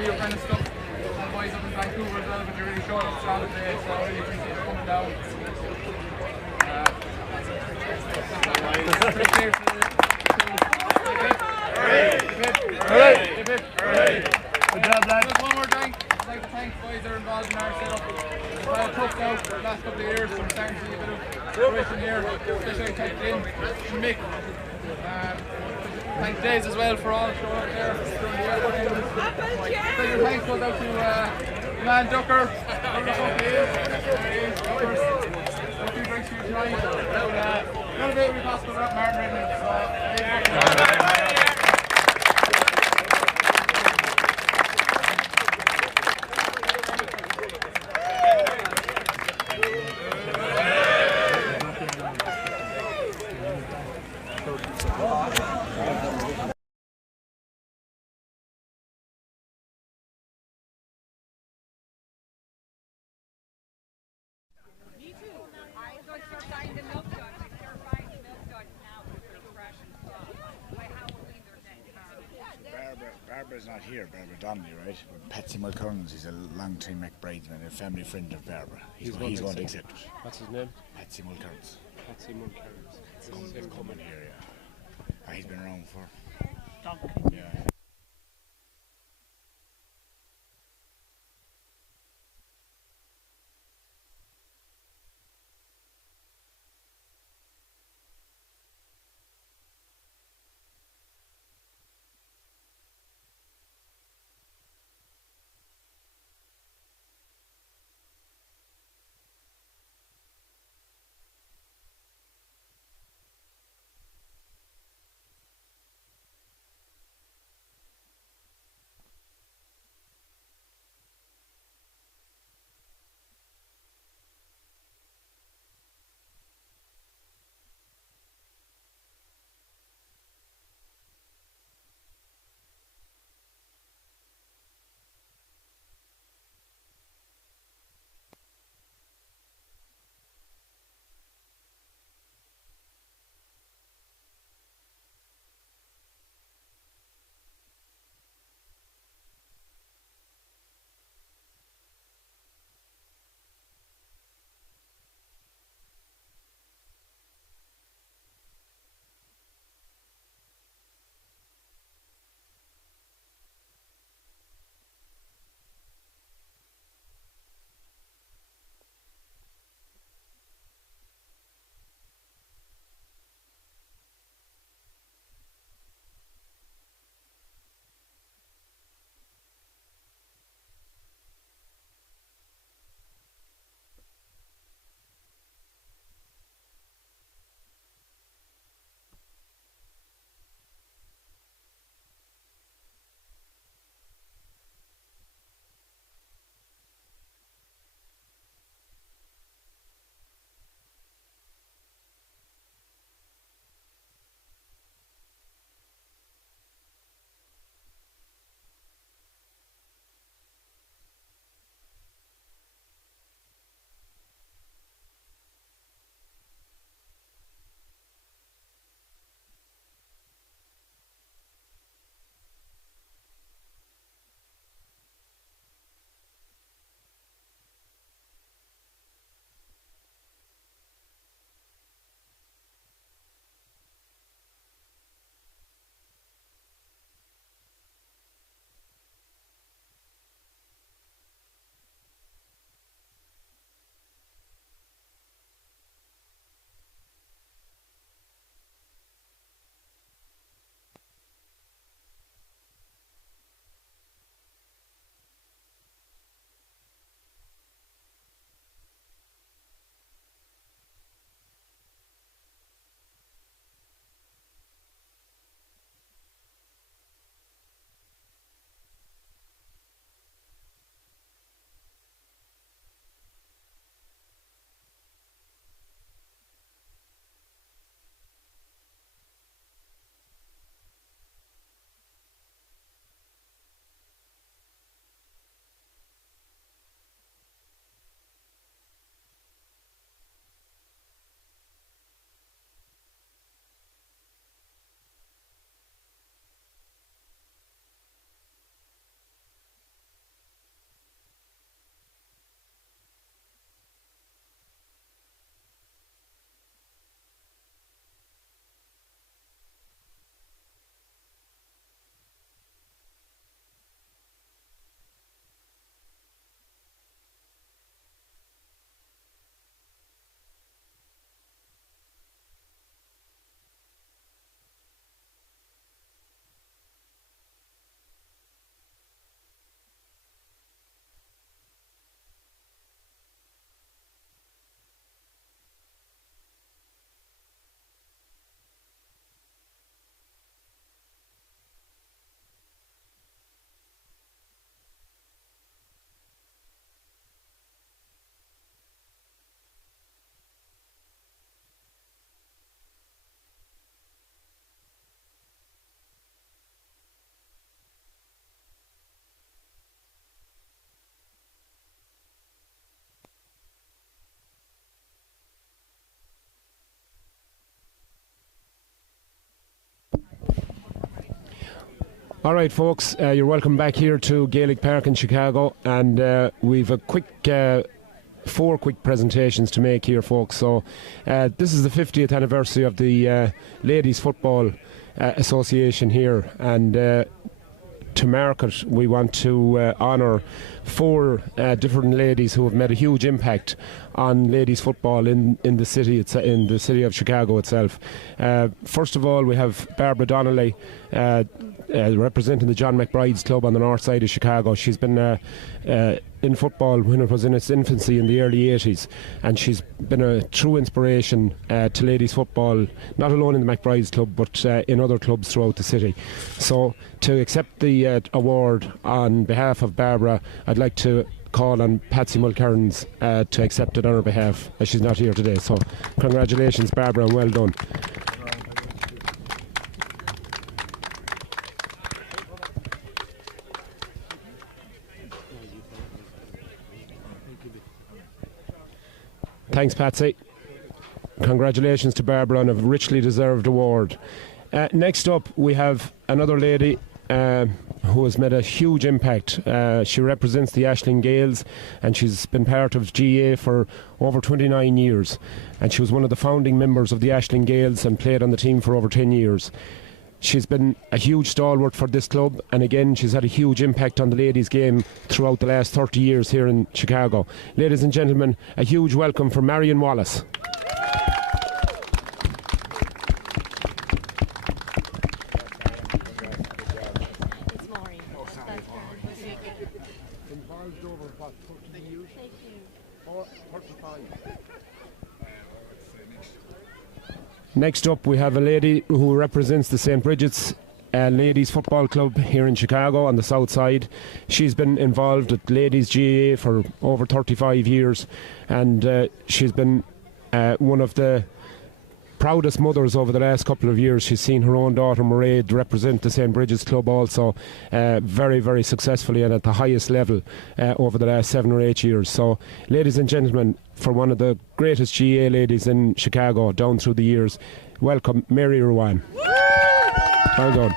year kind of stuff. And the boys up in Vancouver as well, but they're really showing up strong today, so I really appreciate you coming down. Good job, lads. Just one more thing. I'd like to thank the boys that are involved in our setup. It's had a tough now for the last couple of years, so we're starting to see a bit of fruition here, especially thank Lynn and Mick. Thank Days as well for all showing up there during the year. Special thanks goes out to man Ducker. Where the fuck he is. There he is. A few drinks for you tonight. None of it would be possible without Martin Redmond. So, Barbara's not here, Barbara Donnelly, right? But Patsy Mulkerns, he's a long-time McBridesman, a family friend of Barbara. He's going to accept it. What's his name? Patsy Mulkerns. Patsy Mulkerns. He's coming here, yeah. He's been around for... Yeah. All right, folks, you're welcome back here to Gaelic Park in Chicago, and we've a four quick presentations to make here, folks. So this is the 50th anniversary of the Ladies Football Association here, and to mark it, we want to honour four different ladies who have made a huge impact on ladies football in the city of Chicago itself. First of all, we have Barbara Donnelly, representing the John McBride's club on the north side of Chicago. She's been in football when it was in its infancy in the early 80s, and she's been a true inspiration to ladies football, not alone in the McBride's club but in other clubs throughout the city. So to accept the award on behalf of Barbara, I'd like to call on Patsy Mulcairns to accept it on her behalf, as she's not here today. So congratulations, Barbara, and well done. Thanks, Patsy. Congratulations to Barbara on a richly deserved award. Next up, we have another lady who has made a huge impact. She represents the Ashling Gales, and she's been part of GAA for over 29 years. And she was one of the founding members of the Ashling Gales and played on the team for over 10 years. She's been a huge stalwart for this club, and again, she's had a huge impact on the ladies' game throughout the last 30 years here in Chicago. Ladies and gentlemen, a huge welcome for Marion Wallace. Next up, we have a lady who represents the St. Bridget's Ladies Football Club here in Chicago on the south side. She's been involved with Ladies GAA for over 35 years, and she's been one of the proudest mothers over the last couple of years. She's seen her own daughter Mairead represent the St. Bridget's Club also very, very successfully and at the highest level over the last 7 or 8 years. So, ladies and gentlemen, for one of the greatest GAA ladies in Chicago down through the years, welcome Mary Rowan. Well done.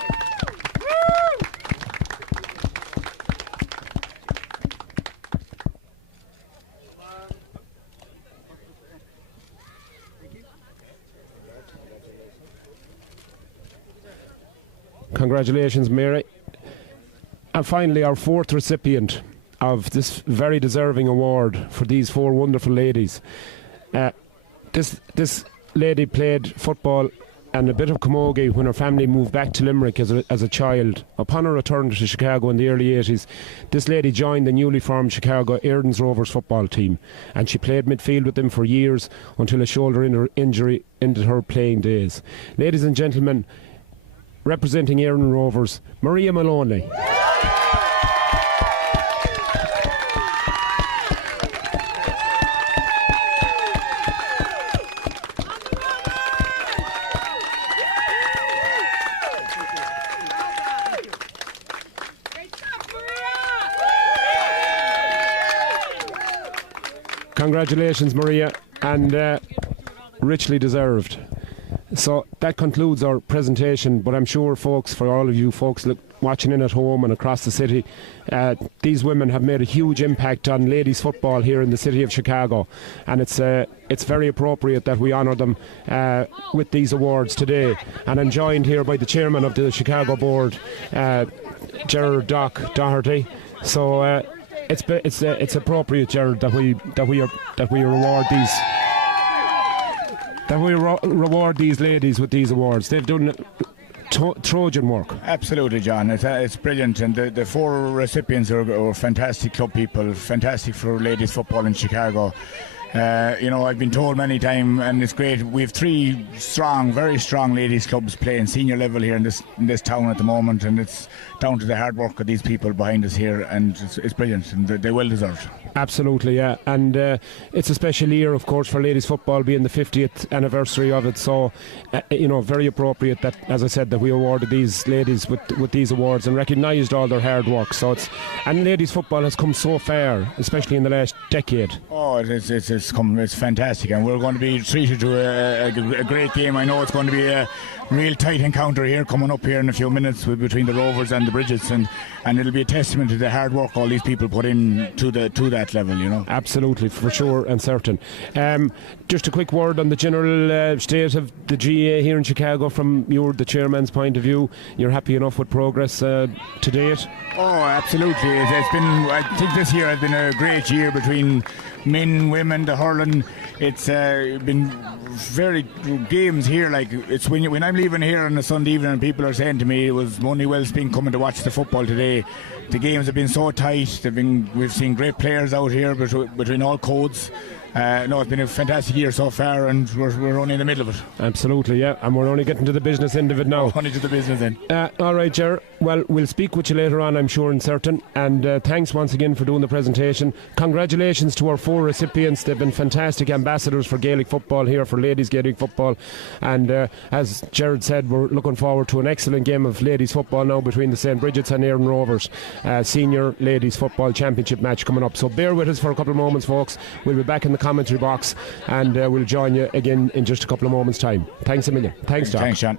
Congratulations, Mary. And finally, our fourth recipient of this very deserving award for these four wonderful ladies. This lady played football and a bit of camogie when her family moved back to Limerick as a child. Upon her return to Chicago in the early 80s, this lady joined the newly formed Chicago Airdens Rovers football team, and she played midfield with them for years until a shoulder injury ended her playing days. Ladies and gentlemen, representing Airdens Rovers, Maria Maloney. Congratulations, Maria, and richly deserved. So that concludes our presentation, but I'm sure, folks, for all of you folks watching in at home and across the city, these women have made a huge impact on ladies football here in the city of Chicago, and it's very appropriate that we honour them with these awards today. And I'm joined here by the chairman of the Chicago board, Gerard Doherty. So it's appropriate, Gerard, that we reward these ladies with these awards. They've done Trojan work. Absolutely, John. It's brilliant, and the four recipients are fantastic club people, fantastic for ladies football in Chicago. I've been told many times, and it's great. We have three very strong ladies clubs playing senior level here in this town at the moment, and it's down to the hard work of these people behind us here, and it's brilliant, and they're well deserved. Absolutely, yeah. And it's a special year, of course, for ladies football being the 50th anniversary of it. So, very appropriate that, as I said, that we awarded these ladies with these awards and recognised all their hard work. So and ladies football has come so far, especially in the last decade. Oh, it's it's fantastic, and we're going to be treated to a great game. I know it's going to be a real tight encounter here coming up here in a few minutes between the Rovers and the Bridgets, and it'll be a testament to the hard work all these people put in to that level, you know. Absolutely, for sure and certain. Just a quick word on the general state of the GAA here in Chicago from the chairman's point of view. You're happy enough with progress to date? Oh, absolutely. It's been, I think this year has been a great year between men, women, the hurling. It's been very games here. Like, it's when I'm leaving here on a Sunday evening and people are saying to me it was money well spent coming to watch the football today. The games have been so tight. We've seen great players out here between all codes. No, it's been a fantastic year so far, and we're only in the middle of it. Absolutely, yeah, and we're only getting to the business end of it now. Only to the business end. All right, Ger. Well, we'll speak with you later on, I'm sure and certain. And thanks once again for doing the presentation. Congratulations to our 4 recipients. They've been fantastic ambassadors for Gaelic football here, for ladies Gaelic football. And as Gerard said, we're looking forward to an excellent game of ladies football now between the St. Bridget's and Éireann Rovers. Senior ladies football championship match coming up. So bear with us for a couple of moments, folks. We'll be back in the commentary box, and we'll join you again in just a couple of moments' time. Thanks a million. Thanks, Doc. Thanks, Sean.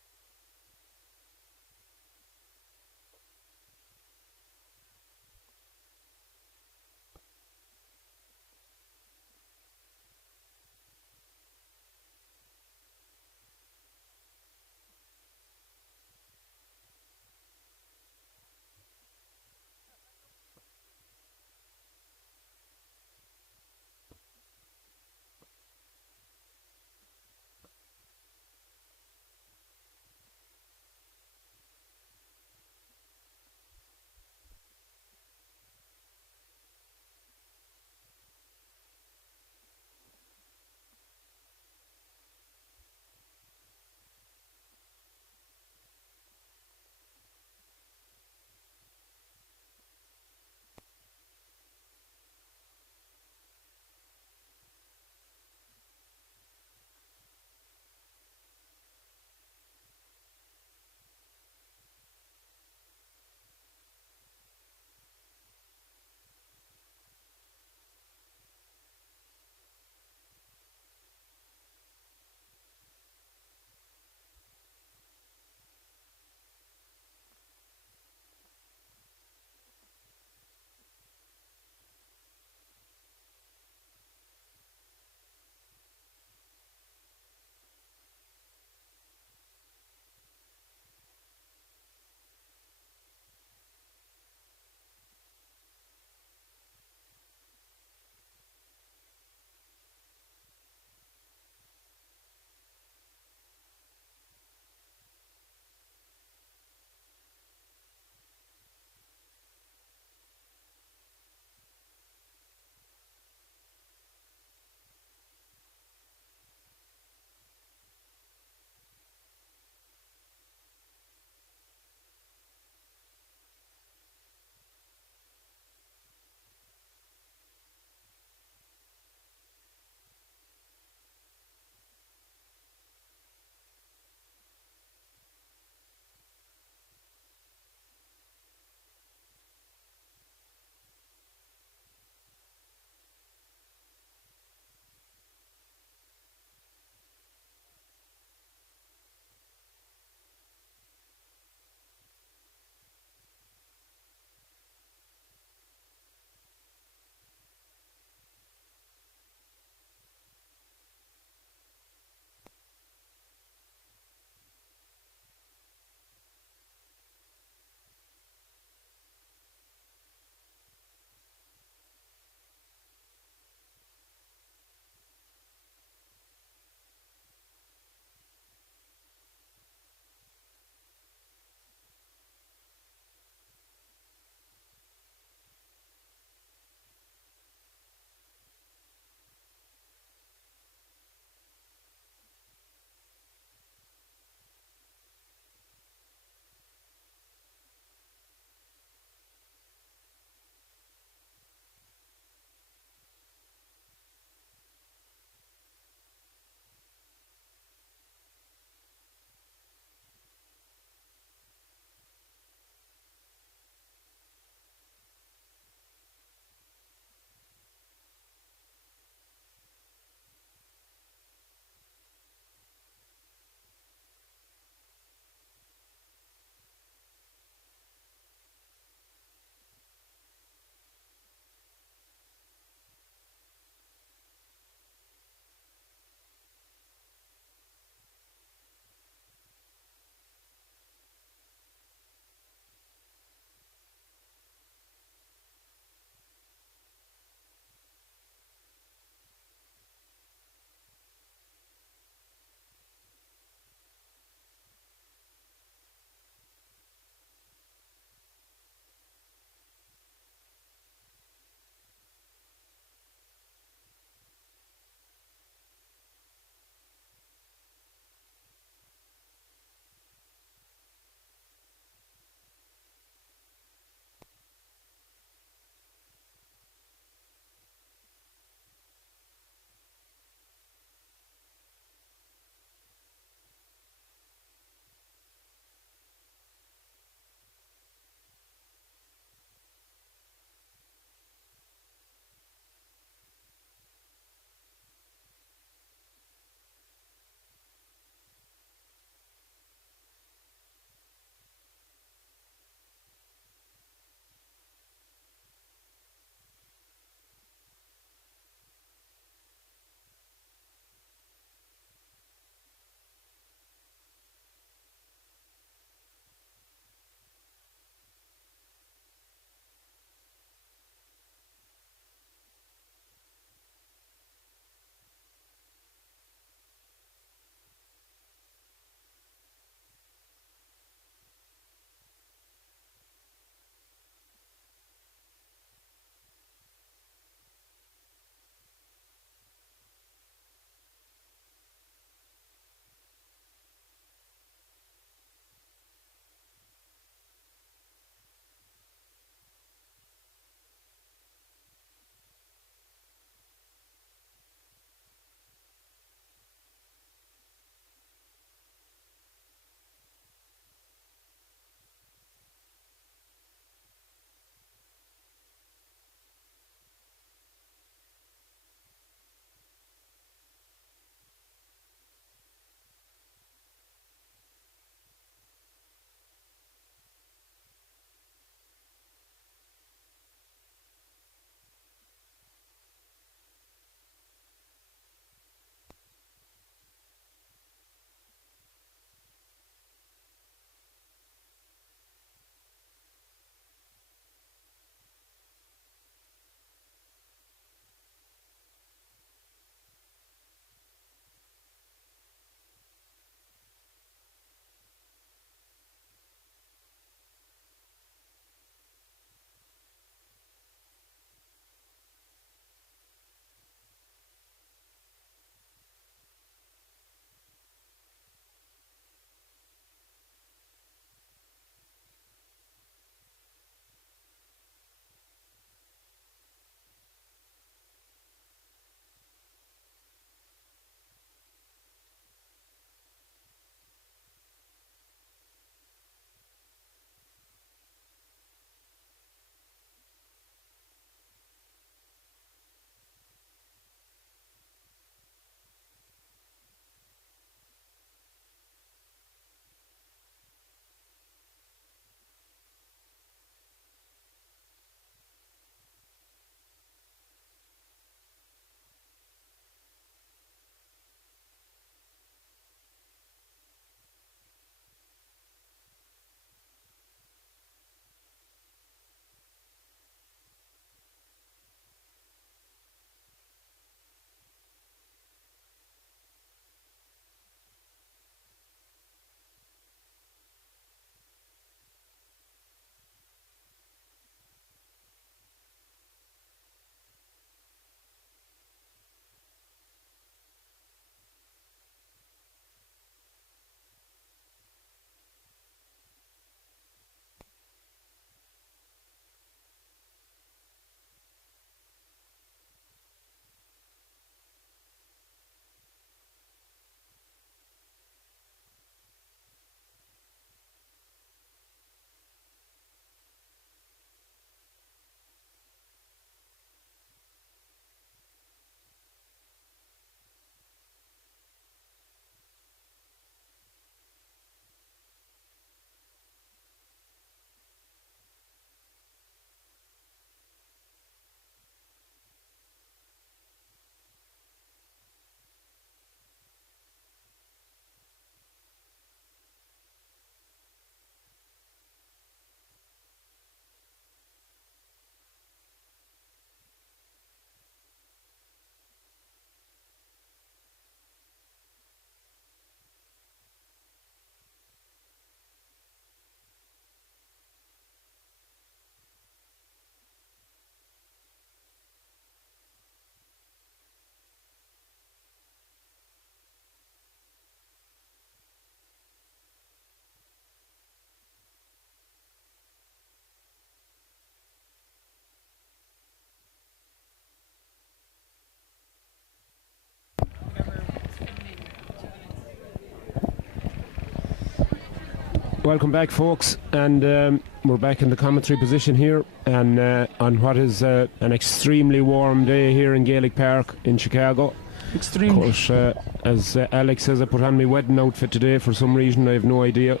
welcome back, folks, and we're back in the commentary position here, and on what is an extremely warm day here in Gaelic Park in Chicago. Extremely. Of course, as Alex says, I put on my wedding outfit today for some reason. I have no idea.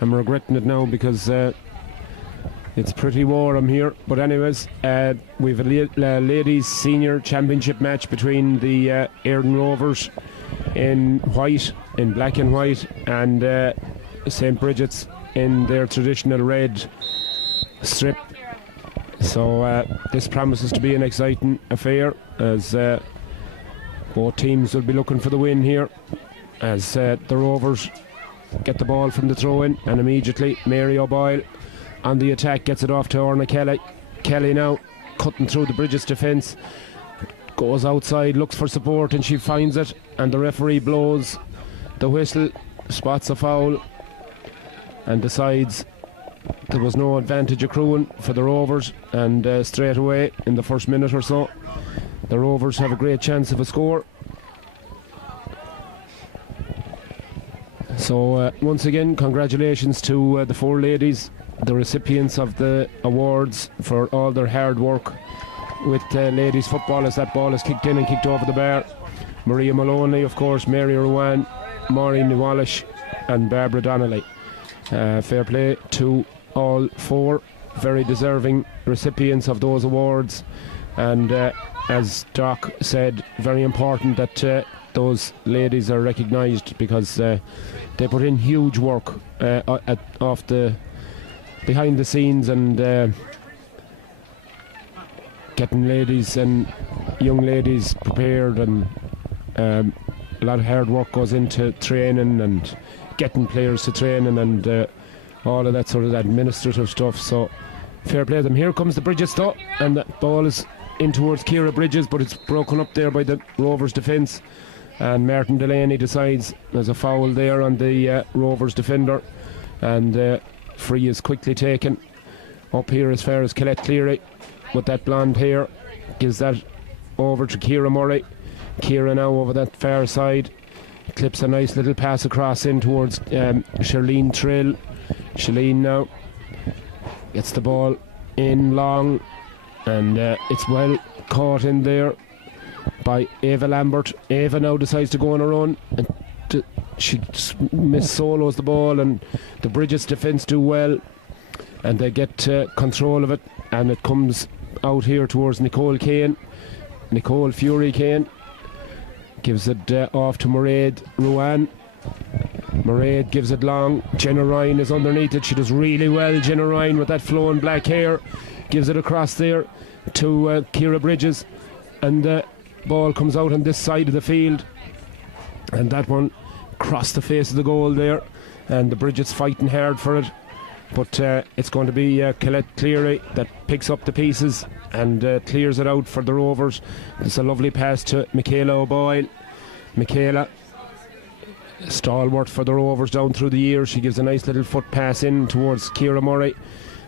I'm regretting it now because it's pretty warm here. But anyways, we've a ladies senior championship match between the Éirden Rovers in black and white, and St. Bridget's in their traditional red strip. So this promises to be an exciting affair, as both teams will be looking for the win here, as the Rovers get the ball from the throw-in, and immediately Mary O'Boyle on the attack gets it off to Orna Kelly. Kelly now cutting through the Bridget's defence, goes outside, looks for support, and she finds it, and the referee blows the whistle, spots a foul, and decides there was no advantage accruing for the Rovers, and straight away in the first minute or so the Rovers have a great chance of a score. So once again, congratulations to the four ladies, the recipients of the awards for all their hard work with ladies football, as that ball is kicked in and kicked over the bar. Maria Maloney, of course, Mary Rowan, Maureen Wallish and Barbara Donnelly. Fair play to all four, very deserving recipients of those awards, and as Doc said, very important that those ladies are recognised, because they put in huge work off the behind the scenes, and getting ladies and young ladies prepared, and a lot of hard work goes into training and getting players to training, and all of that sort of administrative stuff. So fair play to them. Here comes the Bridges though, and the ball is in towards Ciara Bridges, but it's broken up there by the Rovers defence, and Martin Delaney decides there's a foul there on the Rovers defender, and free is quickly taken up here as far as Colette Cleary with that blonde hair, gives that over to Ciara Murray. Ciara now over that far side, clips a nice little pass across in towards Charlene Trill. Charlene now gets the ball in long, and it's well caught in there by Ava Lambert. Ava now decides to go on her own, and she miss-solos the ball, and the Bridges defence do well, and they get control of it, and it comes out here towards Nicole Fury Kane gives it off to Mairead Ruan. Mairead gives it long. Jenna Ryan is underneath it. She does really well, Jenna Ryan, with that flowing black hair. Gives it across there to Ciara Bridges, and the ball comes out on this side of the field, and that one crossed the face of the goal there, and the Bridges fighting hard for it, but it's going to be Colette Cleary that picks up the pieces and clears it out for the Rovers. It's a lovely pass to Michaela O'Boyle. Michaela, stalwart for the Rovers down through the years, she gives a nice little foot pass in towards Ciara Murray.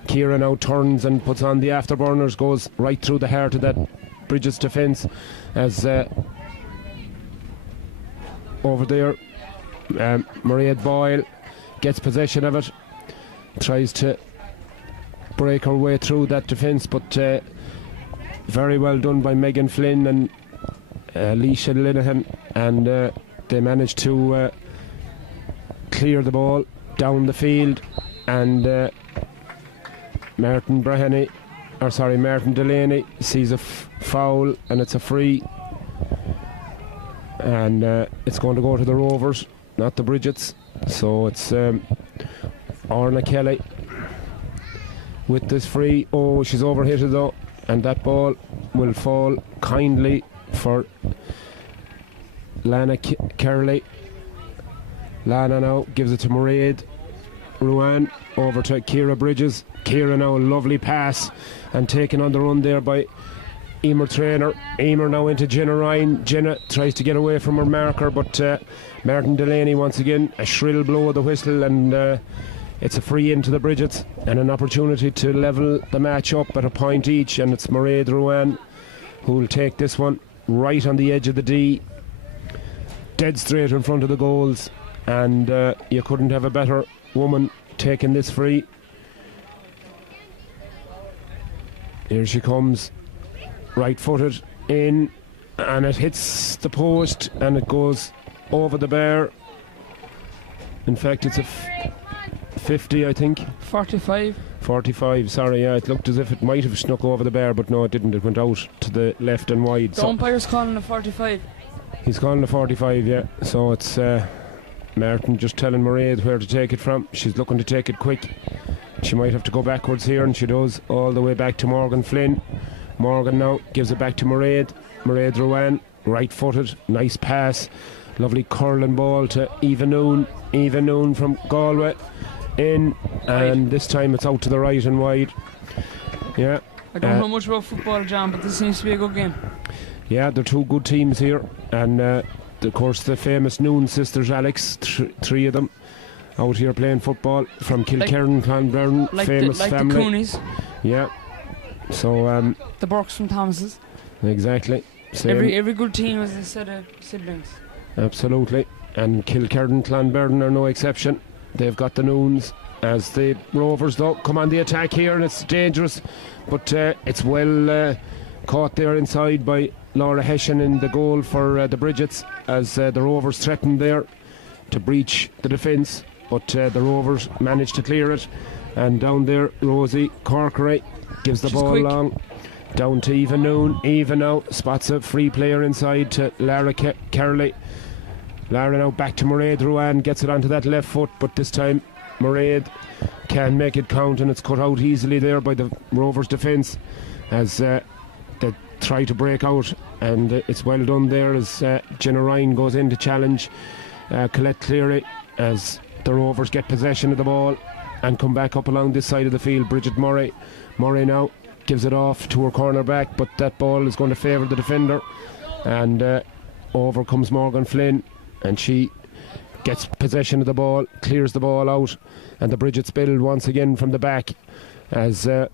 Ciara now turns and puts on the afterburners, goes right through the heart of that Bridges defence, as over there Mairead Boyle gets possession of it, tries to break her way through that defence, but very well done by Megan Flynn and Leisha Linehan, and they managed to clear the ball down the field, and Martin Delaney sees a foul, and it's a free, and it's going to go to the Rovers, not the Bridgets. So it's Orna Kelly with this free. Oh, she's overhit it though, and that ball will fall kindly for Lana Kerley. Lana now gives it to Mairead Ruan, over to Ciara Bridges. Ciara now, a lovely pass, and taken on the run there by Emer Traynor. Emer now into Jenna Ryan. Jenna tries to get away from her marker, but Martin Delaney once again, a shrill blow of the whistle, and it's a free into the Bridgets, and an opportunity to level the match up at a point each, and it's Mairead Ruan who will take this one right on the edge of the D, dead straight in front of the goals, and you couldn't have a better woman taking this free. Here she comes, right-footed in, and it hits the post and it goes over the bar. In fact, it's a 50, I think. 45. 45, sorry, yeah, it looked as if it might have snuck over the bar, but no, it didn't. It went out to the left and wide. The umpire's calling a 45. He's calling a 45, yeah. So it's Martin just telling Mairead where to take it from. She's looking to take it quick. She might have to go backwards here, and she does, all the way back to Morgan Flynn. Morgan now gives it back to Mairead. Mairead Rowan, right-footed, nice pass. Lovely curling ball to Eva Noon. Eva Noon from Galway. In, and this time it's out to the right and wide. Yeah. I don't know much about football, John, but this seems to be a good game. Yeah, they're two good teams here, and of course the famous Noon sisters, Alex, three of them out here playing football from Kilkerran, Clonberne, famous family. The Coonies. Yeah. So the Burks from Thomas's. Exactly. Same. Every good team has a set of siblings. Absolutely. And Kilkerran, Clonberne are no exception. They've got the Noons as the Rovers though come on the attack here, and it's dangerous, but it's well caught there inside by Laura Hessian in the goal for the Bridgets, as the Rovers threatened there to breach the defence, but the Rovers managed to clear it. And down there Rosie Corkery gives the ball long down to Eva Noon. Eva now spots a free player inside to Lara Carley. Lara now back to Mairead Rowan, gets it onto that left foot, but this time Mairead can make it count, and it's cut out easily there by the Rovers defence as they try to break out, and it's well done there as Jenna Ryan goes in to challenge Colette Cleary as the Rovers get possession of the ball and come back up along this side of the field. Bridget Murray now gives it off to her corner back, but that ball is going to favour the defender, and over comes Morgan Flynn, and she gets possession of the ball, clears the ball out, and the Bridgets build once again from the back as the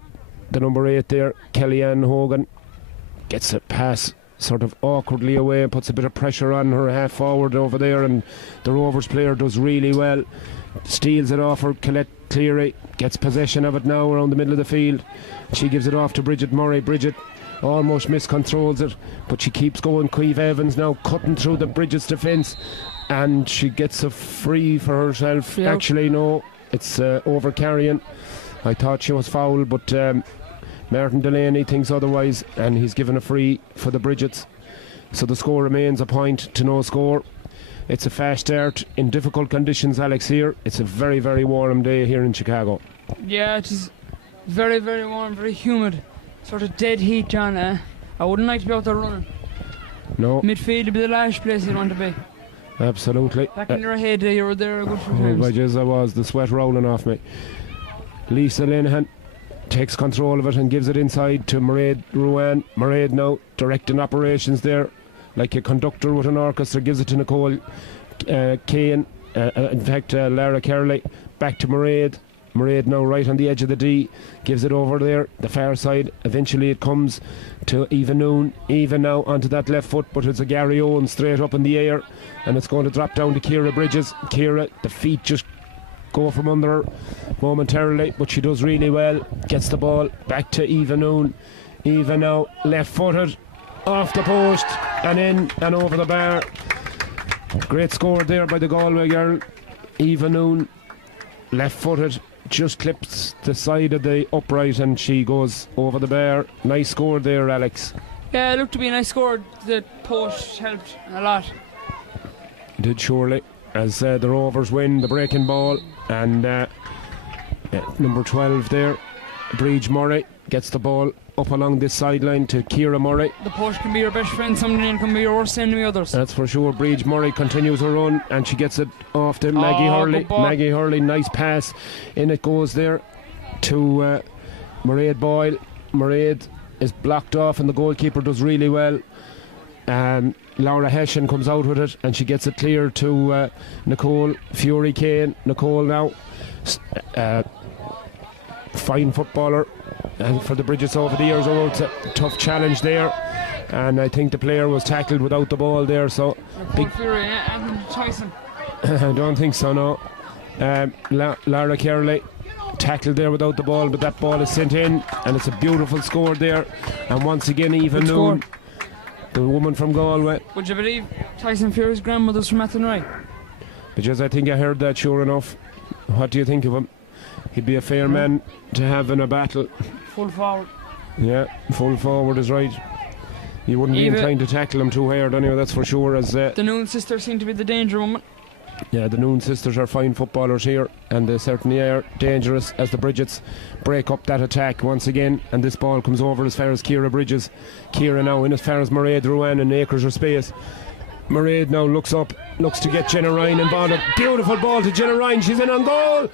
number 8 there, Kellyanne Hogan, gets a pass sort of awkwardly away, puts a bit of pressure on her half forward over there, and the Rovers player does really well, steals it off her. Colette Cleary gets possession of it now around the middle of the field. She gives it off to Bridget Murray. Bridget almost miscontrols it, but she keeps going. Queeve Evans now cutting through the Bridget's defence, and she gets a free for herself. Yeah. Actually no, it's over carrying. I thought she was foul, but Martin Delaney thinks otherwise, and he's given a free for the Bridgets. So the score remains a point to no score. It's a fast start in difficult conditions, Alex, here. It's a very, very warm day here in Chicago. Yeah, it is very, very warm, very humid. Sort of dead heat, John. I wouldn't like to be out there running. No. Midfield would be the last place you'd want to be. Absolutely. Back in your head, you were there a good few Oh, times. by Jesus, I was. The sweat rolling off me. Lisa Linehan takes control of it and gives it inside to Mairead Rowan. Mairead now directing operations there like a conductor with an orchestra. Gives it to Nicole Kane. In fact, Lara Carley back to Mairead. Mairead now right on the edge of the D, gives it over there, the far side. Eventually it comes to Eva Noon. Eva now onto that left foot, but it's a Gary Owen straight up in the air, and it's going to drop down to Ciara Bridges. Ciara, the feet just go from under her momentarily, but she does really well. Gets the ball back to Eva Noon. Eva now left footed, off the post and in and over the bar. Great score there by the Galway girl. Eva Noon, left footed, just clips the side of the upright and she goes over the bar. Nice score there, Alex. Yeah, it looked to be a nice score. The post helped a lot. Did surely, as the Rovers win the breaking ball, and number 12 there, Bridge Murray, gets the ball up along this sideline to Ciara Murray. The post can be your best friend, somebody can be your worst enemy, others. That's for sure. Bridge Murray continues her run and she gets it off to Maggie Hurley. Maggie Hurley, nice pass. In it goes there to Mairead Boyle. Mairead is blocked off and the goalkeeper does really well. Laura Hessian comes out with it and she gets it clear to Nicole Fury Kane. Nicole now, fine footballer for the Bridgets over the years. It's a tough challenge there, and I think the player was tackled without the ball there, so Big Fury, Tyson. I don't think so, no. Lara Kerley tackled there without the ball, but that ball is sent in, and it's a beautiful score there. And once again, Eva Noon, the woman from Galway. Would you believe Tyson Fury's grandmother's from Athenry? Because I think I heard that, sure enough. What do you think of him? He'd be a fair man to have in a battle. Full forward. Yeah, full forward is right. You wouldn't be inclined to tackle him too hard anyway, that's for sure. As the Noon sisters seem to be the danger woman. Yeah, the Noon sisters are fine footballers here, and they certainly are dangerous as the Bridgets break up that attack once again. And this ball comes over as far as Ciara Bridges. Ciara now in as far as Mairead Ruan in acres of space. Mairead now looks up, looks to get Jenna Ryan involved. A beautiful ball to Jenna Ryan. She's in on goal.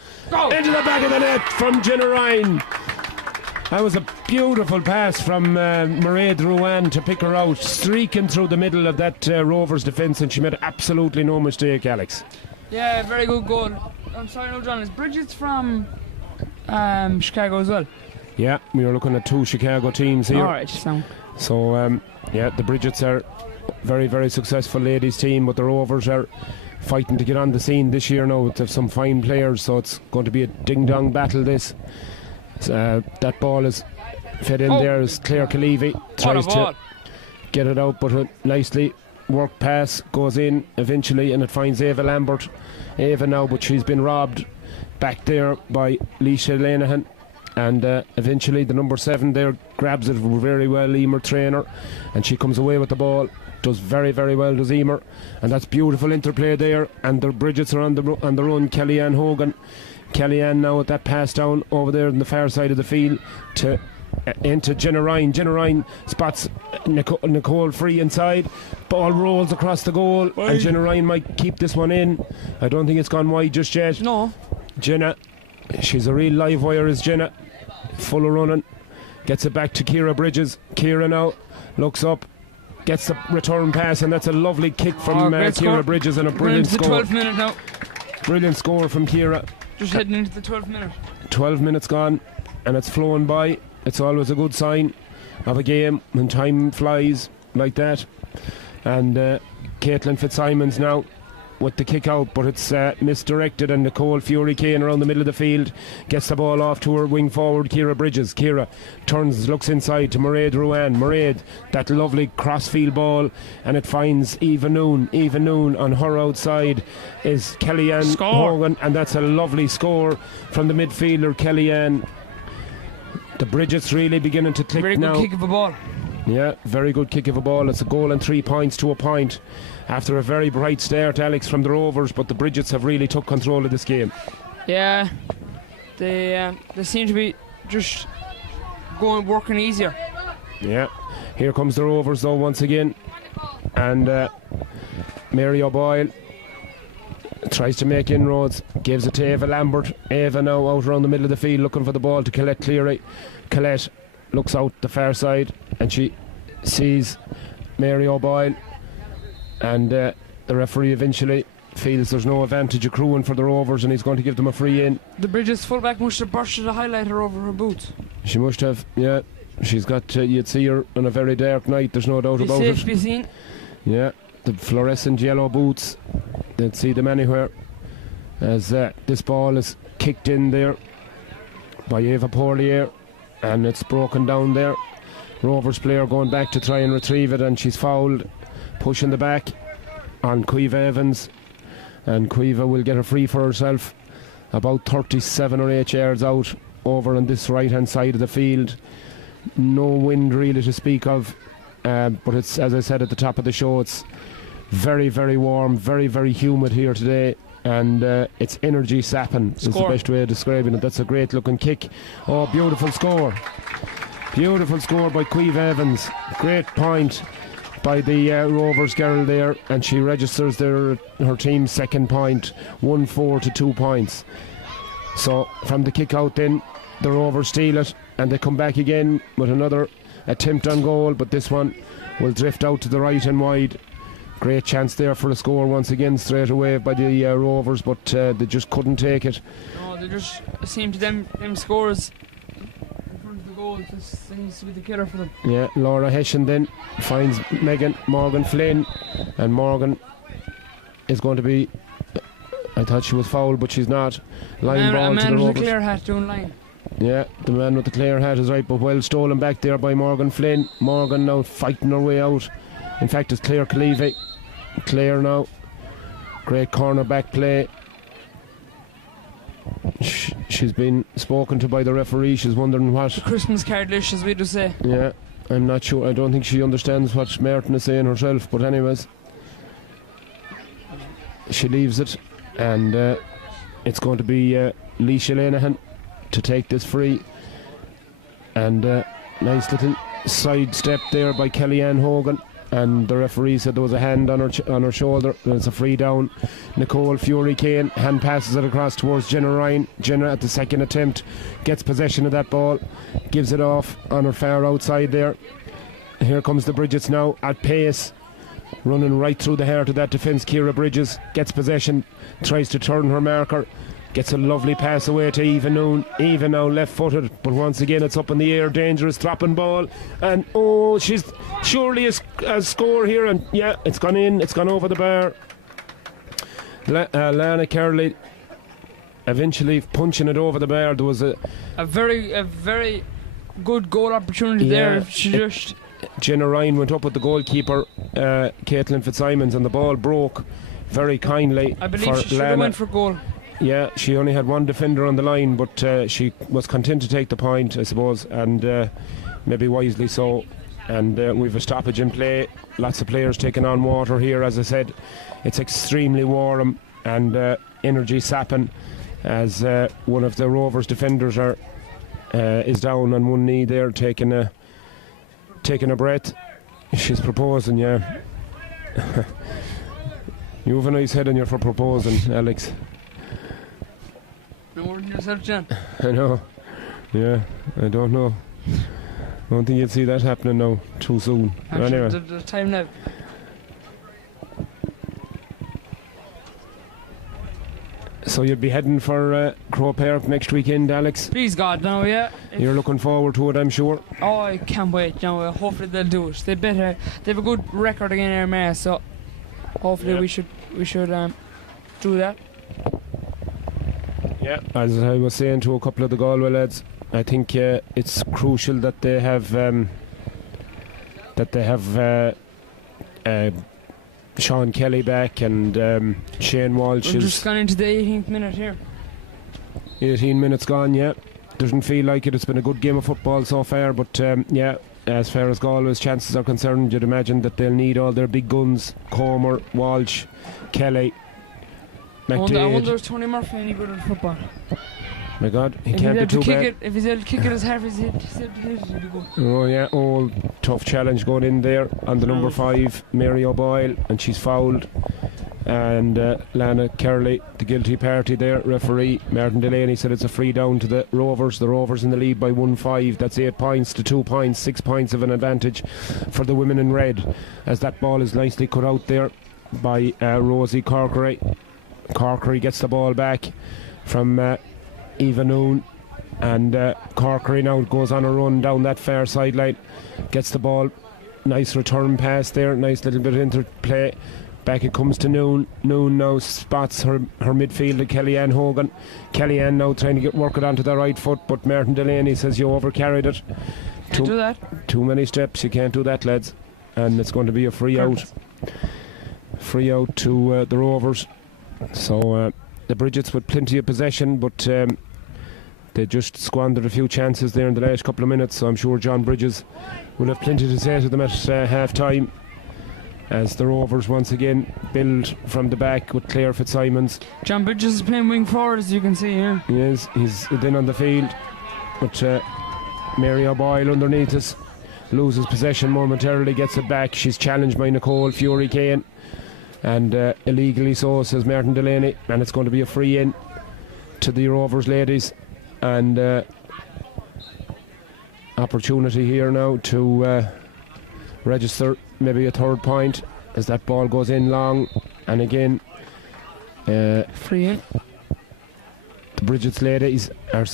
Into the back of the net from Jenna Ryan. That was a beautiful pass from Mairead Ruan to pick her out, streaking through the middle of that Rovers defence, and she made absolutely no mistake, Alex. Yeah, very good goal. I'm sorry, no, John. Is Bridget's from Chicago as well? Yeah, we are looking at 2 Chicago teams here. Alright, so yeah, the Bridgets are very, very successful ladies team, but the Rovers are fighting to get on the scene this year now. They have some fine players, so it's going to be a ding-dong battle this. That ball is fed in there as Claire Kalevi tries to get it out, but a nicely worked pass goes in eventually, and it finds Eva Lambert. Eva now, but she's been robbed back there by Leisha Lenihan, and eventually the number 7 there grabs it very well, Emer Trainer, and she comes away with the ball. Does very, very well, does Emer, and that's beautiful interplay there. And the Bridgets are on the run. Kellyanne Hogan. Kellyanne now at that pass down over there on the far side of the field to into Jenna Ryan. Jenna Ryan spots Nicole free inside. Ball rolls across the goal, and Jenna Ryan might keep this one in. I don't think it's gone wide just yet. No. Jenna, she's a real live wire, is Jenna. Full of running. Gets it back to Ciara Bridges. Ciara now looks up, gets the return pass, and that's a lovely kick from Ciara Bridges, and a brilliant score. 12th minute now. Brilliant score from Ciara. Just heading into the 12th minute. 12 minutes gone, and it's flowing by. It's always a good sign of a game when time flies like that. And Caitlin Fitzsimons now with the kick out, but it's misdirected, and Nicole Fury Kane around the middle of the field gets the ball off to her wing forward, Ciara Bridges. Ciara turns, looks inside to Mairead Ruan. Mairead, that lovely crossfield ball, and it finds Eva Noon. Eva Noon on her outside is Kellyanne Hogan, and that's a lovely score from the midfielder Kellyanne. The Bridget's really beginning to click now. Very good kick of a ball. Yeah, very good kick of a ball. It's a goal and 3 points to a point after a very bright start, Alex, from the Rovers, but the Bridgets have really took control of this game. Yeah, they seem to be just working easier. Yeah, here comes the Rovers though once again, and Mary O'Boyle tries to make inroads, gives it to Eva Lambert. Eva now out around the middle of the field looking for the ball to Colette Cleary. Colette looks out the far side, and she sees Mary O'Boyle, and the referee eventually feels there's no advantage accruing for the Rovers, and he's going to give them a free in. The Bridges fullback must have bursted a highlighter over her boots. She must have, yeah. She's got, you'd see her on a very dark night, there's no doubt about it. Safe to be seen. Yeah, the fluorescent yellow boots, they'd see them anywhere. As this ball is kicked in there by Eva Porlier, and it's broken down there. Rovers player going back to try and retrieve it, and she's fouled, pushing the back on Quiva Evans, and Quiva will get a free for herself about 37 or 8 yards out over on this right hand side of the field. No wind really to speak of, but it's, as I said at the top of the show, it's very, very warm, very, very humid here today, and it's energy sapping is the best way of describing it. That's a great looking kick. Oh, beautiful score. Beautiful score by Quiva Evans. Great point by the Rovers girl there, and she registers her team's second point, 1-4 to 2 points. So from the kick out then, the Rovers steal it, and they come back again with another attempt on goal, but this one will drift out to the right and wide. Great chance there for a score once again straight away by the Rovers, but they just couldn't take it. No, they just seem to them scores in front of the goal just seems to be the killer for them. Yeah, Laura Hessian then finds Morgan Flynn, and Morgan is going to be I thought she was fouled, but she's not. Line ball to the man with Rovers. the clear hat doing line. Yeah, the man with the clear hat is right, but well stolen back there by Morgan Flynn. Morgan now fighting her way out. In fact, it's Claire Cleavey. Claire now. Great corner back play. She's been spoken to by the referee. She's wondering what. Christmas card list, as we do say. Yeah, I'm not sure. I don't think she understands what Merton is saying herself. But anyways, she leaves it, and it's going to be Leisha Lenihan to take this free. And nice little side step there by Kellyanne Hogan. And the referee said there was a hand on her shoulder, and it's a free down. Nicole Fury Kane hand passes it across towards Jenna Ryan. Jenna at the second attempt gets possession of that ball, gives it off on her far outside there. Here comes the Bridgets now at pace, running right through the heart of that defence. Ciara Bridges gets possession, tries to turn her marker, gets a lovely pass away to Eva Noon. Eva now left footed, but once again it's up in the air, dangerous dropping ball, and she's surely a score here, and yeah, it's gone in, it's gone over the bar. Lana Kerley eventually punching it over the bar. There was a very good goal opportunity there. She just Jenna Ryan went up with the goalkeeper Caitlin Fitzsimons, and the ball broke very kindly. I believe she should have went for goal. Yeah, she only had one defender on the line, but she was content to take the point, I suppose, and maybe wisely so. And we've a stoppage in play. Lots of players taking on water here. As I said, it's extremely warm and energy sapping, as one of the Rovers defenders is down on one knee there, taking a breath. She's proposing, yeah. You have a nice head on you for proposing, Alex. No more than yourself, John. I know. Yeah, I don't know. I don't think you'd see that happening now too soon. Actually, anyway, the time now. so you'll be heading for Crow Park next weekend, Alex? Please God, now, yeah. You're looking forward to it, I'm sure. Oh, I can't wait. Now, hopefully they'll do it. They have a good record against Armagh, so hopefully we should do that. Yeah, as I was saying to a couple of the Galway lads, I think it's crucial that they have Sean Kelly back and Shane Walsh. We're just gone into the 18th minute here. 18 minutes gone, yeah. Doesn't feel like it. It's been a good game of football so far, but yeah, as far as Galway's chances are concerned, you'd imagine that they'll need all their big guns: Comer, Walsh, Kelly, McDade. I wonder if Tony Murphy any good at football. My God, he can't be too bad. If he's able to kick it as hard as he'll be good. Oh yeah, tough challenge going in there on the number 5, Mary O'Boyle, and she's fouled. And Lana Kerley, the guilty party there, referee Martin Delaney, said it's a free down to the Rovers. The Rovers in the lead by 1-5. That's 8 points to 2 points, 6 points of an advantage for the women in red, as that ball is nicely cut out there by Rosie Corkery. Corkery gets the ball back from Eva Noon, and Corkery now goes on a run down that far sideline, gets the ball, nice return pass there, nice little bit of interplay. Back it comes to Noon. Noon now spots her midfielder Kellyanne Hogan. Kellyanne now trying to work it onto the right foot, but Martin Delaney says you overcarried it. Can't do that. Too many steps, you can't do that, lads. And it's going to be a free out. Free out to the Rovers. So the Bridgets with plenty of possession, but they just squandered a few chances there in the last couple of minutes. So I'm sure John Bridges will have plenty to say to them at half time, as the Rovers once again build from the back with Claire Fitzsimons. John Bridges is playing wing forward, as you can see here. He is. He's then on the field, but Mary O'Boyle underneath us loses possession momentarily, gets it back. She's challenged by Nicole Fury Kane, and illegally so, says Martin Delaney, and it's going to be a free in to the Rovers ladies. And opportunity here now to register maybe a third point, as that ball goes in long, and again free in. The Bridget's ladies are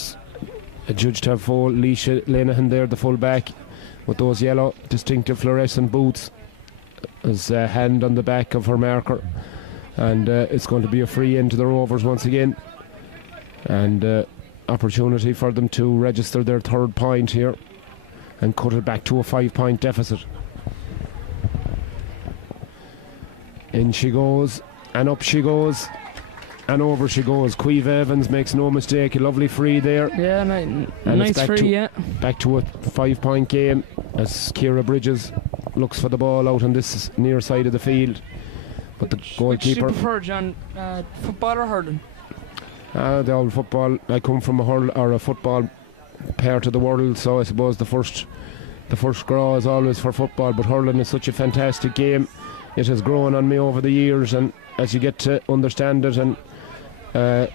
adjudged to have full. Leisha Lenihan there, the full back, with those yellow distinctive fluorescent boots, as a hand on the back of her marker, And it's going to be a free in to the Rovers once again. And opportunity for them to register their 3rd point here and cut it back to a 5-point deficit. In she goes, and up she goes, and over she goes. Queeve Evans makes no mistake. A lovely free there. Yeah, nice free, yeah. Back to a 5-point game as Ciara Bridges looks for the ball out on this near side of the field. But the goalkeeper... Which do you prefer, John? Football or hurling? The old football. I come from a football part of the world, so I suppose the first draw is always for football, but hurling is such a fantastic game. It has grown on me over the years, and as you get to understand it and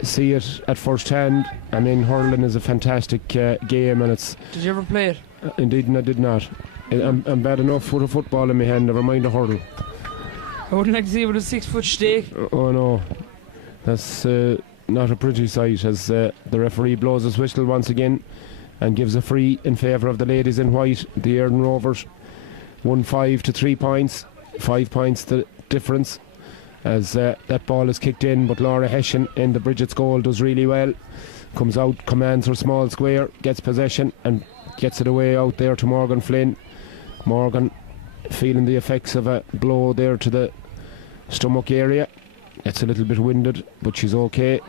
see it at first hand, I mean, hurling is a fantastic game, and it's... Did you ever play it? Indeed, I did not. I'm bad enough with a football in my hand, never mind a hurl. I wouldn't like to see it with a 6-foot stake. Oh no, that's not a pretty sight as the referee blows his whistle once again and gives a free in favour of the ladies in white, the Erdon Rovers. 1-5 to 3 points, 5 points the difference as that ball is kicked in, but Laura Hessian in the Bridget's goal does really well. Comes out, commands her small square, gets possession and gets it away out there to Morgan Flynn. Morgan feeling the effects of a blow there to the stomach area. Gets a little bit winded, but she's okay.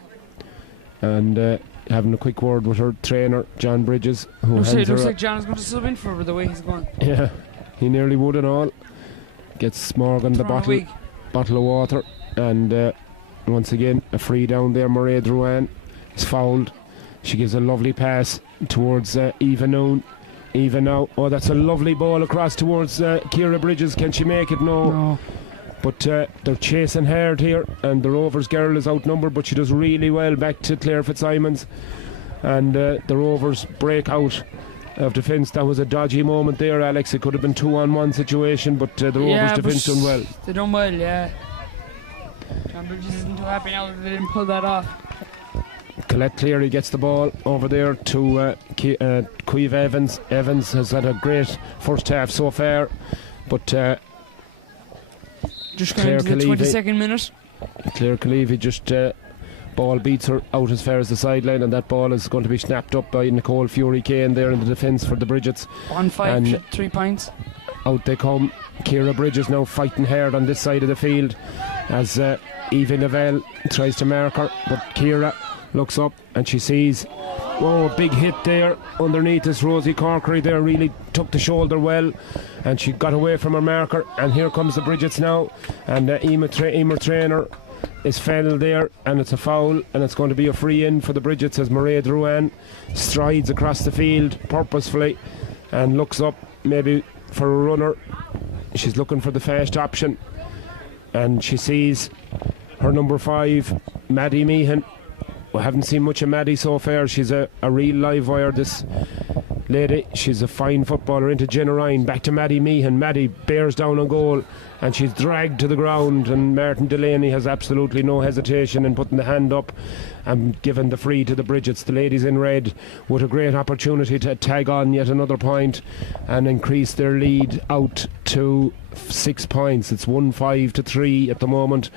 And having a quick word with her trainer, John Bridges, who looks like John is going to sub in for her the way he's going. Yeah, he nearly would and all. Gets Morgan the bottle of water, and once again a free down there. Mairead Ruane is fouled. She gives a lovely pass towards Eva Noon. Eva now, oh, that's a lovely ball across towards Ciara Bridges. Can she make it? No. But they're chasing hard here, and the Rovers girl is outnumbered, but she does really well back to Claire Fitzsimons, and the Rovers break out of defence. That was a dodgy moment there, Alex. It could have been 2-on-1 situation, but the Rovers defence done well. They done well, yeah. John Bridges isn't too happy now that they didn't pull that off. Colette Cleary gets the ball over there to Queeve Evans. Evans has had a great first half so far, but just going into the 22nd minute. Claire Cleavey just ball beats her out as far as the sideline, and that ball is going to be snapped up by Nicole Fury Kane there in the defence for the Bridgets. 1-5, 3 points. Out they come. Ciara Bridges now fighting hard on this side of the field as Evie Lavelle tries to mark her, but Ciara looks up and she sees, oh, a big hit there underneath this. Rosie Corkery there really took the shoulder well, and she got away from her marker, and here comes the Bridgets now, and Emer Trainer is fell there, and it's a foul, and it's going to be a free in for the Bridgets as Mairead Ruane strides across the field purposefully and looks up maybe for a runner. She's looking for the fast option, and she sees her number 5, Maddie Meehan. We haven't seen much of Maddie so far. She's a real live wire, this lady. She's a fine footballer into Jenna Ryan. Back to Maddie Meehan. Maddie bears down a goal and she's dragged to the ground, and Martin Delaney has absolutely no hesitation in putting the hand up and giving the free to the Bridgets. The ladies in red with a great opportunity to tag on yet another point and increase their lead out to 6 points. It's 1-5 to 3 at the moment.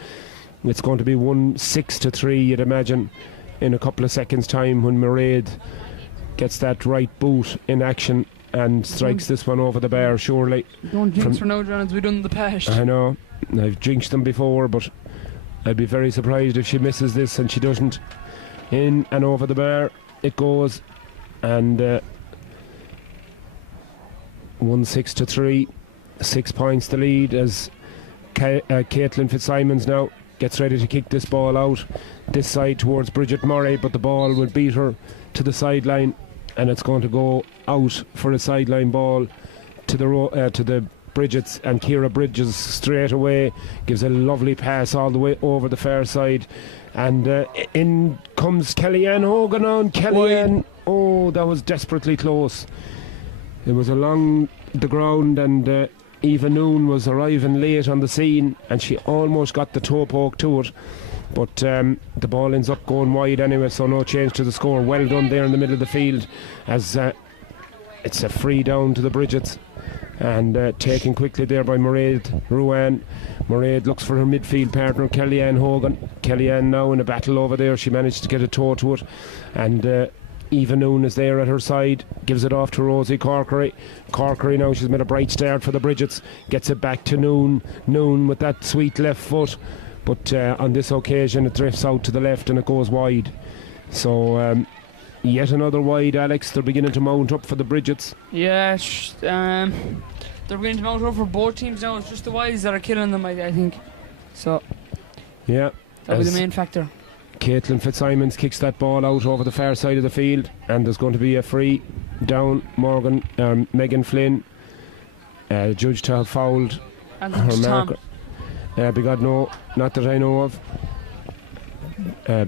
It's going to be 1-6 to 3, you'd imagine, in a couple of seconds time when Mairead gets that right boot in action and strikes this one over the bar, surely. Don't jinx her now, John, as we've done in the past. I know, I've jinxed them before, but I'd be very surprised if she misses this, and she doesn't. In and over the bar it goes, and 1-6 to 3, 6 points the lead as Caitlin Fitzsimons now gets ready to kick this ball out this side towards Bridget Murray, but the ball will beat her to the sideline, and it's going to go out for a sideline ball to the Bridgets, and Ciara Bridges straight away gives a lovely pass all the way over the far side, and in comes Kellyanne Hogan on. Kellyanne, oh, that was desperately close. It was along the ground, and Eva Noon was arriving late on the scene, and she almost got the toe poke to it, but the ball ends up going wide anyway, so no change to the score. Well done there in the middle of the field as it's a free down to the Bridgets, and taken quickly there by Mairead Ruane. Mairead looks for her midfield partner Kellyanne Hogan. Kellyanne now in a battle over there, she managed to get a toe to it, and Eva Noon is there at her side, gives it off to Rosie Corkery. Corkery now, she's made a bright start for the Bridgets, gets it back to Noon. Noon with that sweet left foot, but on this occasion it drifts out to the left and it goes wide. So yet another wide, Alex. They're beginning to mount up for the Bridgets. Yeah, they're beginning to mount up for both teams now. It's just the wides that are killing them, I think. So yeah, that'll be the main factor. Caitlin Fitzsimons kicks that ball out over the far side of the field, and there's going to be a free down. Megan Flynn, judged to have fouled And her Tom. marker. Big no, not that I know of.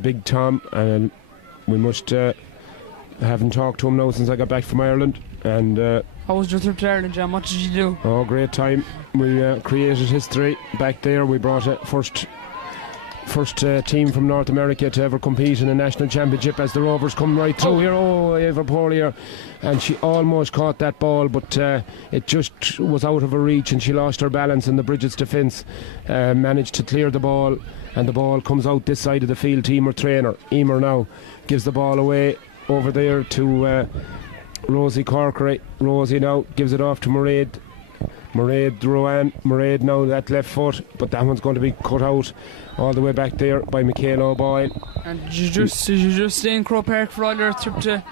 Big Tom, and we must. I haven't talked to him now since I got back from Ireland, and How was your trip to Ireland, John? What did you do? oh, great time. We created history back there. We brought a first team from North America to ever compete in a national championship as the Rovers come right through here. Oh, Eva Polier, and she almost caught that ball, but it just was out of her reach and she lost her balance, and the Bridget's defence managed to clear the ball, and the ball comes out this side of the field. Emer Trainer, Emer now gives the ball away over there to Rosie Corkery. Rosie now gives it off to Mairead Ruane. Mairead now that left foot, but that one's going to be cut out all the way back there by Michaela O'Boyle. And did you just stay in Crow Park for all your trip to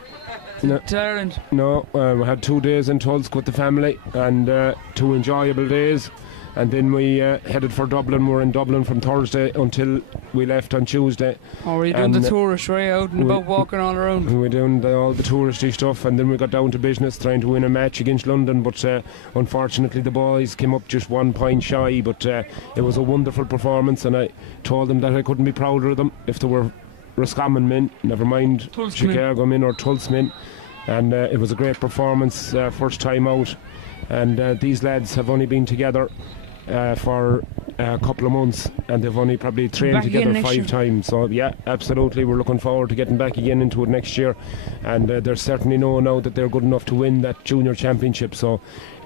Ireland? No, we had 2 days in Tulsk with the family, and 2 enjoyable days, and then we headed for Dublin. We're in Dublin from Thursday until we left on Tuesday. Or were you doing the tourist, right? Out and about walking all around? We were doing all the touristy stuff, and then we got down to business, trying to win a match against London, but unfortunately the boys came up just 1 point shy, but it was a wonderful performance, and I told them that I couldn't be prouder of them if they were Roscommon men, never mind Chicago men or Tulsa men. And it was a great performance, first time out, and these lads have only been together for a couple of months, and they've only probably trained together 5 times. So yeah, absolutely, we're looking forward to getting back again into it next year, and they certainly know now that they're good enough to win that junior championship. So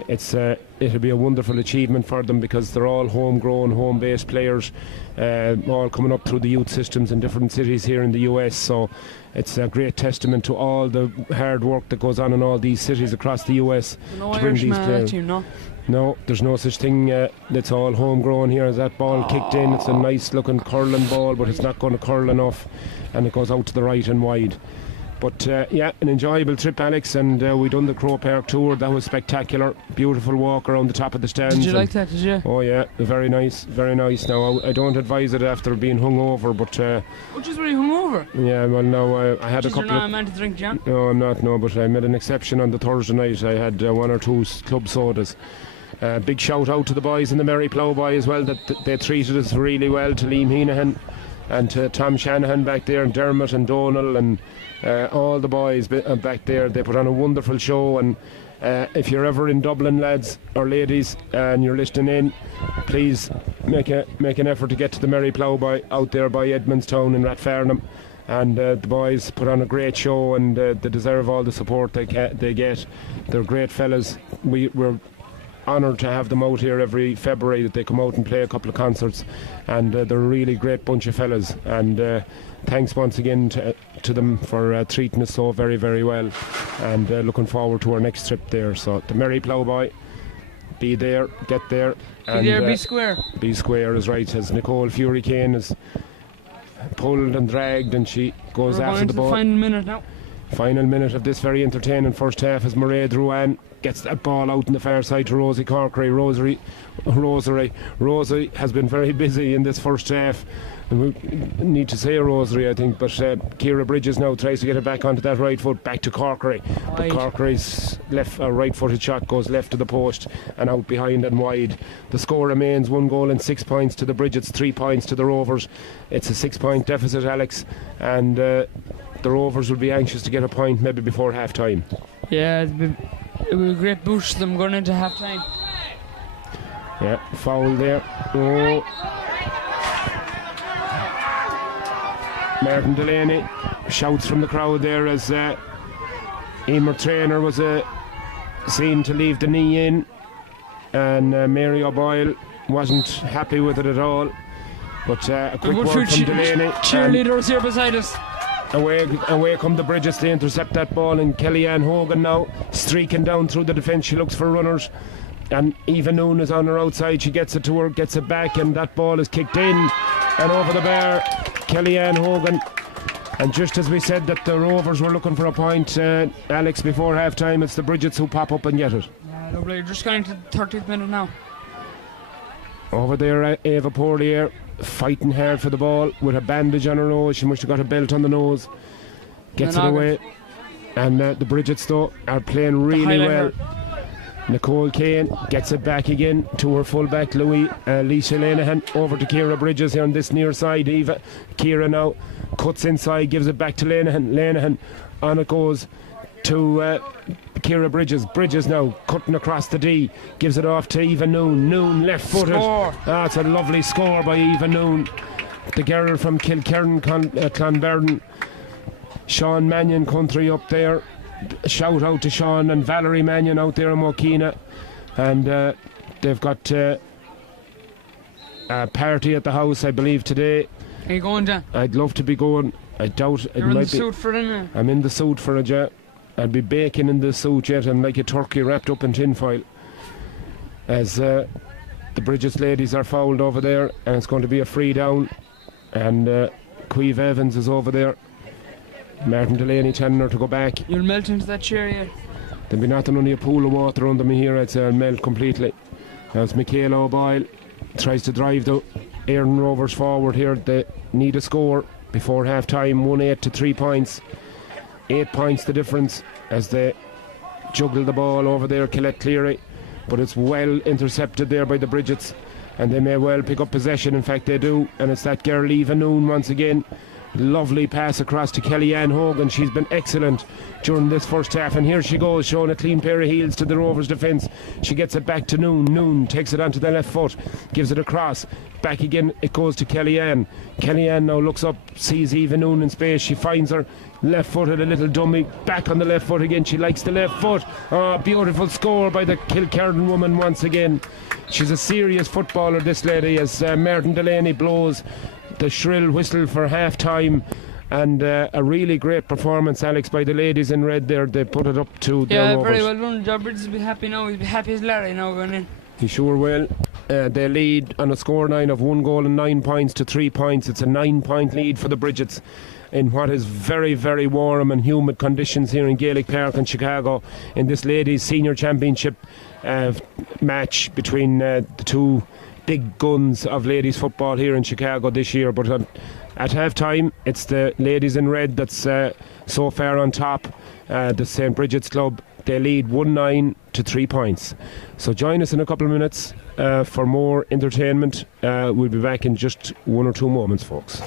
it'll be a wonderful achievement for them, because they're all homegrown, home-based players, all coming up through the youth systems in different cities here in the US. So it's a great testament to all the hard work that goes on in all these cities across the US to bring these players. No, there's no such thing. That's all homegrown here. As that ball kicked in, it's a nice looking curling ball, but it's not going to curl enough, and it goes out to the right and wide. But yeah, an enjoyable trip, Alex, and we done the Crow Park tour. That was spectacular. Beautiful walk around the top of the stands. Did you like that, did you? Oh yeah, very nice, very nice. Now I don't advise it after being hungover, but Just really hungover? yeah, well no, I had a couple You're not a man to drink, John? No, I'm not, no, but I made an exception on the Thursday night. I had 1 or 2 club sodas. Big shout out to the boys in the Merry Ploughboy as well, that they treated us really well, to Liam Heenahan and to Tom Shanahan back there, and Dermot and Donal and all the boys back there. They put on a wonderful show, and if you're ever in Dublin, lads or ladies, and you're listening in, please make an effort to get to the Merry Ploughboy out there by Edmondstown in Rathfarnham. And the boys put on a great show, and they deserve all the support they get. They're great fellas. We're honoured to have them out here every February, that they come out and play a couple of concerts, and they're a really great bunch of fellas, and thanks once again to them for treating us so very, very well, and looking forward to our next trip there. So the Merry Ploughboy, be there, get there, and be there, be square. Be square is right, as Nicole Fury Kane is pulled and dragged, and she goes after the ball. Final minute now. Final minute of this very entertaining first half, as Mairead Ruane gets that ball out on the far side to Rosie Corkery. Rosie has been very busy in this first half. And we need to say Rosary, I think, but Ciara Bridges now tries to get it back onto that right foot, back to Corkery. But Corkery's right-footed shot goes left to the post and out behind and wide. The score remains 1 goal and 6 points to the Bridgets, 3 points to the Rovers. It's a 6-point deficit, Alex, and the Rovers will be anxious to get a point maybe before half-time. Yeah, it would be a great boost to them going into half-time. Yeah, foul there. Oh. Martin Delaney shouts from the crowd there as Emer Trainer was seen to leave the knee in. and Mary O'Boyle wasn't happy with it at all. But a quick word from Delaney. Cheerleaders here beside us. Away come the Bridges to intercept that ball, and Kellyanne Hogan now streaking down through the defence. She looks for runners, and Eva Noon is on her outside. She gets it to her, gets it back, and that ball is kicked in and over the bar. Kellyanne Hogan. And just as we said that the Rovers were looking for a point, Alex, before half time, it's the Bridgets who pop up and get it. Yeah, lovely. Just going to the 30th minute now. Over there, Eva Poirier fighting hard for the ball with a bandage on her nose. She must have got a belt on the nose. Gets it away. And the Bridgets, though, are playing really well. Nicole Kane gets it back again to her fullback, Lisa Lenihan, over to Ciara Bridges here on this near side. Ciara now cuts inside, gives it back to Lenihan. On it goes to Ciara Bridges. Bridges now cutting across the D, gives it off to Eva Noon. Noon left footed. It's a lovely score by Eva Noon, the girl from Kilkerran, Clonberdon. Sean Mannion country up there. Shout out to Sean and Valerie Mannion out there in Mokina. And they've got a party at the house, I believe, today. Are you going, John? I'd love to be going. I doubt it. You're in the suit for it now? I'm in the suit for it, yeah. I'd be baking in the suit yet, and like a turkey wrapped up in tinfoil. As the Bridges ladies are fouled over there, and it's going to be a free down. And Queeve Evans is over there. Martin Delaney telling her to go back. You'll melt into that chair yet? There'll be nothing, only a pool of water under me here. I'd say I'll melt completely. As Michaela O'Boyle tries to drive the Éireann Rovers forward here. They need a score before half time. 1-8 to 3 points. 8 points the difference as they juggle the ball over there, Colette Cleary. But it's well intercepted there by the Bridgets, and they may well pick up possession. In fact, they do. And it's that girl Eva Noon once again. Lovely pass across to Kellyanne Hogan. She's been excellent during this first half, and here she goes, showing a clean pair of heels to the Rovers defence. She gets it back to Noon. Noon takes it onto the left foot, gives it across. Back again, it goes to Kellyanne. Kellyanne now looks up, sees Eva Noon in space. She finds her left footed, a little dummy. Back on the left foot again. She likes the left foot. Beautiful score by the Kilkerran woman once again. She's a serious footballer, this lady, as Martin Delaney blows the shrill whistle for half time. And a really great performance, Alex, by the ladies in red there. They put it up to their Rovers. Very well done. Job Bridges will be happy now. He'll be happy as Larry now going in. He sure will. They lead on a scoreline of 1 goal and 9 points to 3 points. It's a 9-point lead for the Bridgets in what is very, very warm and humid conditions here in Gaelic Park in Chicago in this ladies' senior championship match between the two big guns of ladies football here in Chicago this year. But at half time, it's the ladies in red that's so far on top. The St. Bridget's Club, they lead 1-9 to 3 points. So join us in a couple of minutes for more entertainment. We'll be back in just 1 or 2 moments, folks.